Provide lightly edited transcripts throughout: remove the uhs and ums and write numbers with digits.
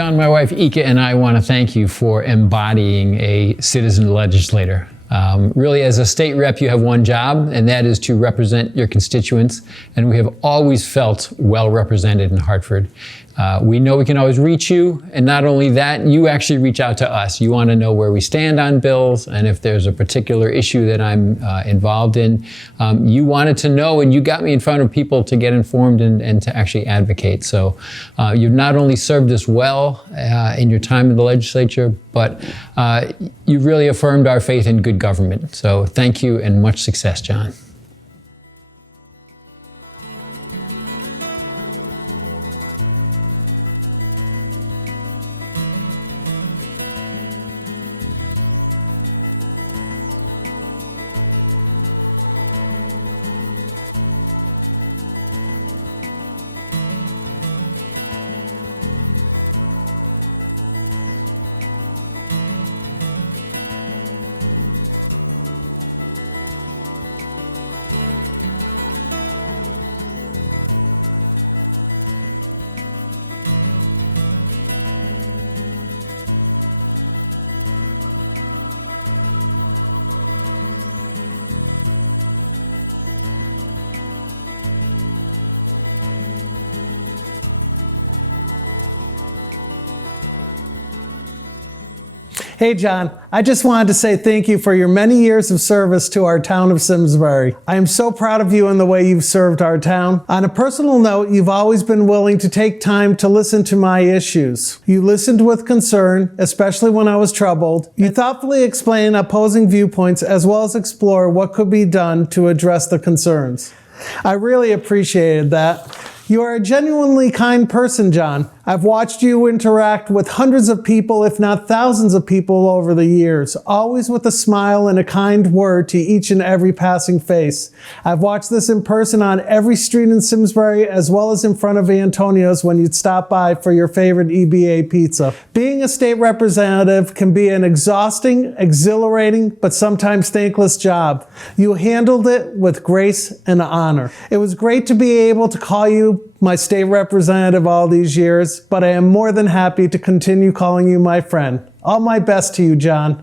John, my wife Ika and I want to thank you for embodying a citizen legislator. Really, as a state rep, you have one job, and that is to represent your constituents, and we have always felt well represented in Hartford. We know we can always reach you, and not only that, you actually reach out to us. You want to know where we stand on bills, and if there's a particular issue that I'm involved in, you wanted to know, and you got me in front of people to get informed and to actually advocate. So you've not only served us well in your time in the legislature, but you really affirmed our faith in good government. So thank you and much success, John. Hey John, I just wanted to say thank you for your many years of service to our town of Simsbury. I am so proud of you and the way you've served our town. On a personal note, you've always been willing to take time to listen to my issues. You listened with concern, especially when I was troubled. You thoughtfully explained opposing viewpoints as well as explore what could be done to address the concerns. I really appreciated that. You are a genuinely kind person, John. I've watched you interact with hundreds of people, if not thousands of people over the years, always with a smile and a kind word to each and every passing face. I've watched this in person on every street in Simsbury, as well as in front of Antonio's when you'd stop by for your favorite EBA pizza. Being a state representative can be an exhausting, exhilarating, but sometimes thankless job. You handled it with grace and honor. It was great to be able to call you my state representative all these years, but I am more than happy to continue calling you my friend. All my best to you, John.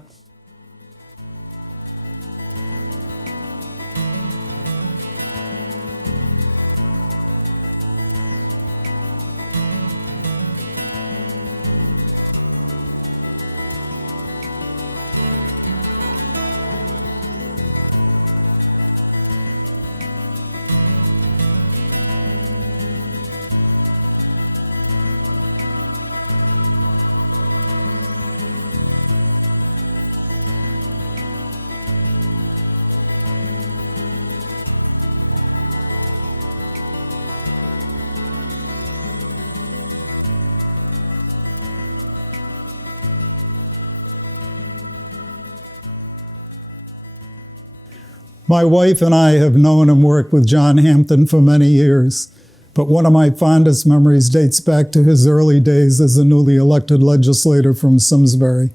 My wife and I have known and worked with John Hampton for many years, but one of my fondest memories dates back to his early days as a newly elected legislator from Simsbury.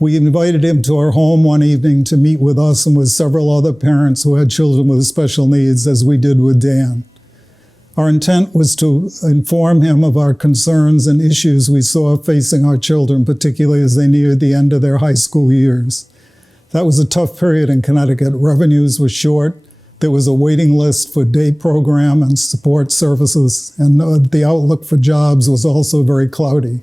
We invited him to our home one evening to meet with us and with several other parents who had children with special needs, as we did with Dan. Our intent was to inform him of our concerns and issues we saw facing our children, particularly as they neared the end of their high school years. That was a tough period in Connecticut. Revenues were short. There was a waiting list for day program and support services, and the outlook for jobs was also very cloudy.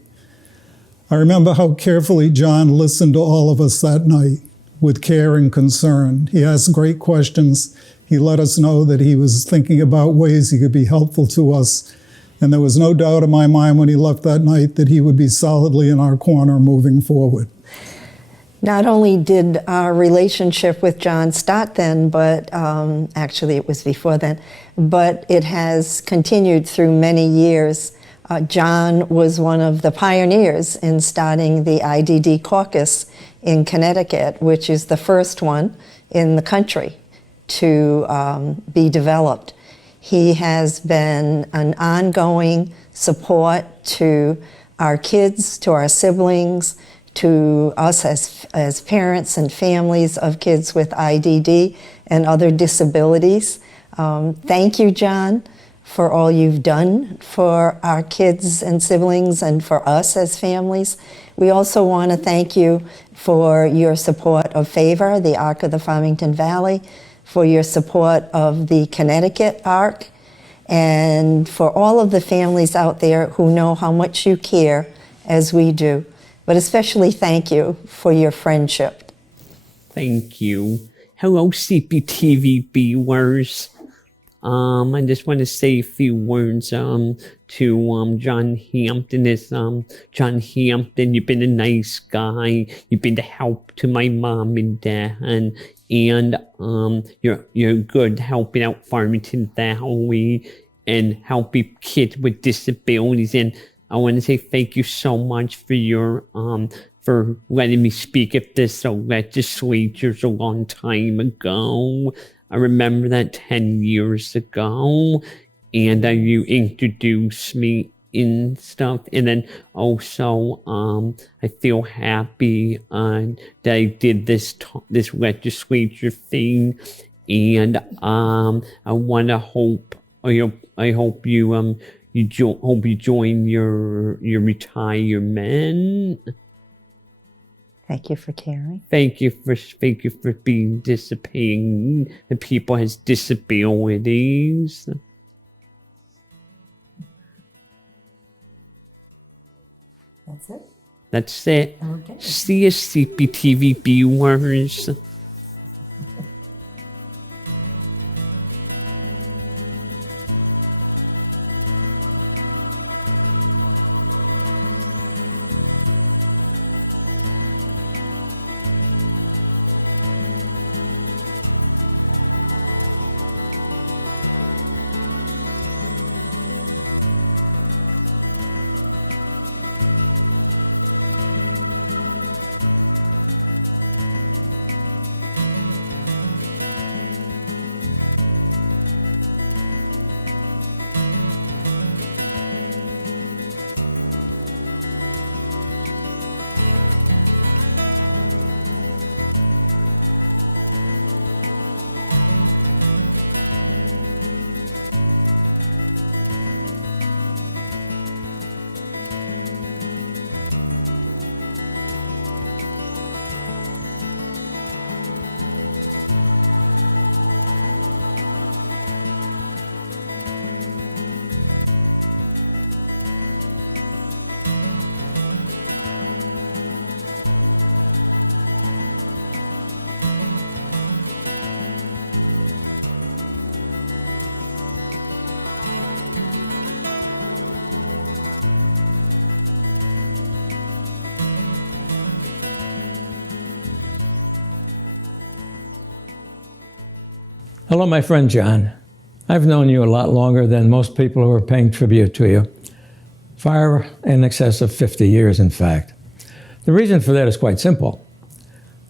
I remember how carefully John listened to all of us that night with care and concern. He asked great questions. He let us know that he was thinking about ways he could be helpful to us, and there was no doubt in my mind when he left that night that he would be solidly in our corner moving forward. Not only did our relationship with John start then, but actually it was before then, but it has continued through many years. John was one of the pioneers in starting the IDD caucus in Connecticut, which is the first one in the country to be developed. He has been an ongoing support to our kids, to our siblings, to us as parents and families of kids with IDD and other disabilities. Thank you, John, for all you've done for our kids and siblings and for us as families. We also want to thank you for your support of FAVOR, the Arc of the Farmington Valley, for your support of the Connecticut Arc, and for all of the families out there who know how much you care as we do. But especially thank you for your friendship. Thank you. Hello, CPTV viewers. I just want to say a few words to John Hampton. John Hampton, you've been a nice guy. You've been a help to my mom and dad, and you're good helping out Farmington Valley and helping kids with disabilities. And I want to say thank you so much for your for letting me speak at this legislature a long time ago. I remember that 10 years ago, and you introduced me in stuff. And then also, I feel happy that I did this legislature thing, and I want to hope you join your retirement. Thank you for caring. Thank you for being participating in people has disabilities. That's it? That's it. Okay. See you, CPTV viewers. Hello, my friend John. I've known you a lot longer than most people who are paying tribute to you. Far in excess of 50 years, in fact. The reason for that is quite simple.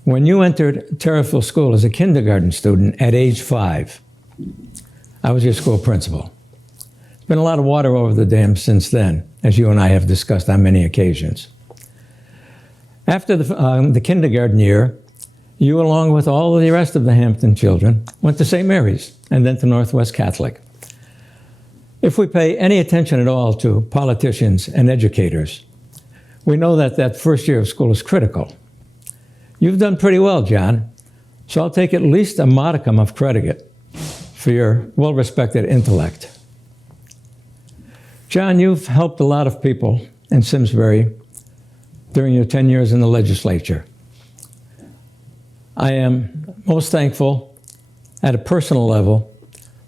When you entered Terriffill School as a kindergarten student at age 5, I was your school principal. There's been a lot of water over the dam since then, as you and I have discussed on many occasions. After the kindergarten year, you, along with all of the rest of the Hampton children, went to St. Mary's and then to Northwest Catholic. If we pay any attention at all to politicians and educators, we know that that first year of school is critical. You've done pretty well, John, so I'll take at least a modicum of credit for your well-respected intellect. John, you've helped a lot of people in Simsbury during your 10 years in the legislature. I am most thankful at a personal level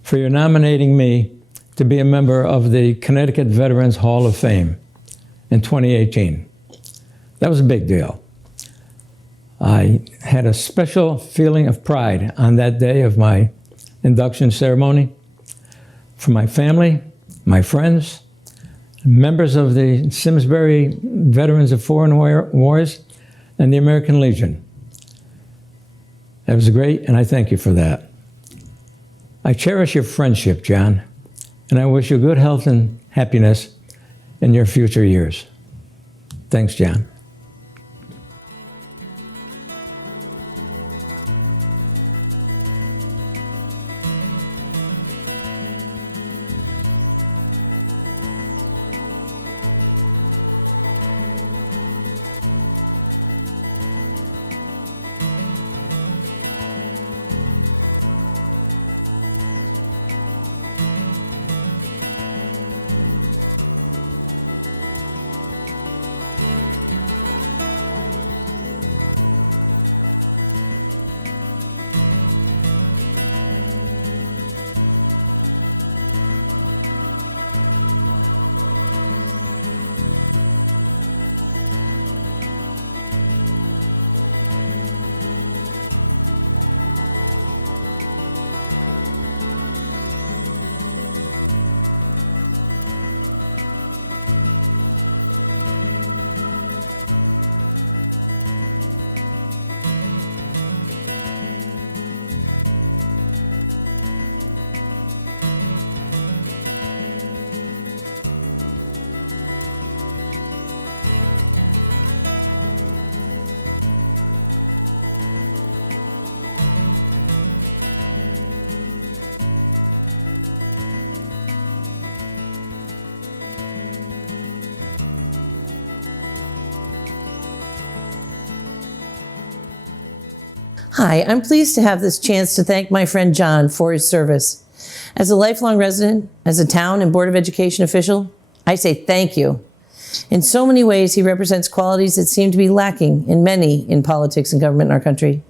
for your nominating me to be a member of the Connecticut Veterans Hall of Fame in 2018. That was a big deal. I had a special feeling of pride on that day of my induction ceremony for my family, my friends, members of the Simsbury Veterans of Foreign Wars, and the American Legion. That was great, and I thank you for that. I cherish your friendship, John, and I wish you good health and happiness in your future years. Thanks, John. Hi, I'm pleased to have this chance to thank my friend John for his service. As a lifelong resident, as a town and Board of Education official, I say thank you. In so many ways, he represents qualities that seem to be lacking in many in politics and government in our country.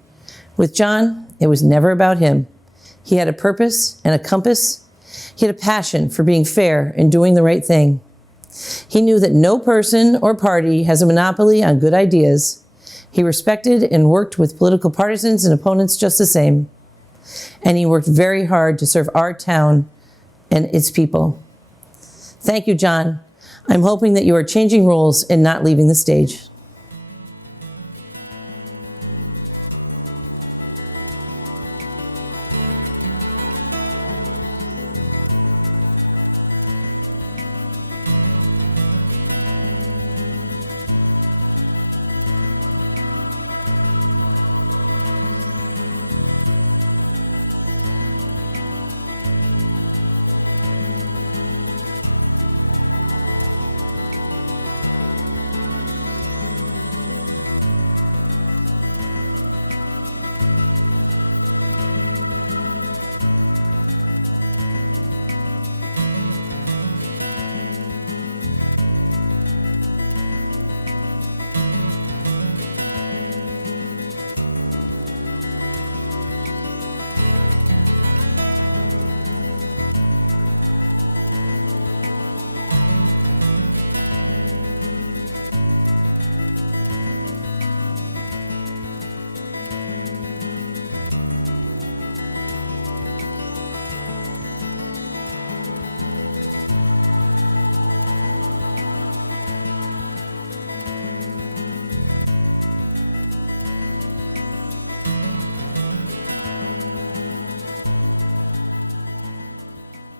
With John, it was never about him. He had a purpose and a compass. He had a passion for being fair and doing the right thing. He knew that no person or party has a monopoly on good ideas. He respected and worked with political partisans and opponents just the same. And he worked very hard to serve our town and its people. Thank you, John. I'm hoping that you are changing roles and not leaving the stage.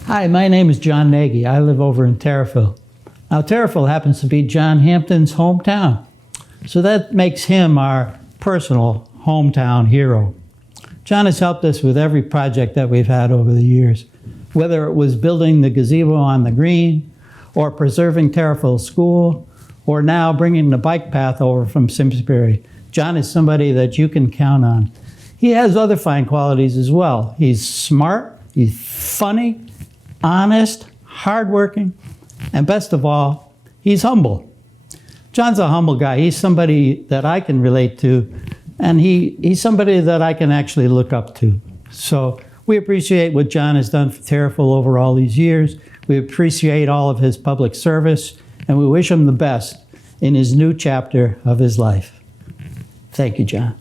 Hi, my name is John Nagy. I live over in Terriffill. Now, Terriffill happens to be John Hampton's hometown, so that makes him our personal hometown hero. John has helped us with every project that we've had over the years, whether it was building the gazebo on the green, or preserving Terriffill School, or now bringing the bike path over from Simsbury. John is somebody that you can count on. He has other fine qualities as well. He's smart, he's funny, honest, hardworking, and best of all, he's humble. John's a humble guy. He's somebody that I can relate to, and he's somebody that I can actually look up to. So we appreciate what John has done for Terriffill over all these years. We appreciate all of his public service, and we wish him the best in his new chapter of his life. Thank you, John.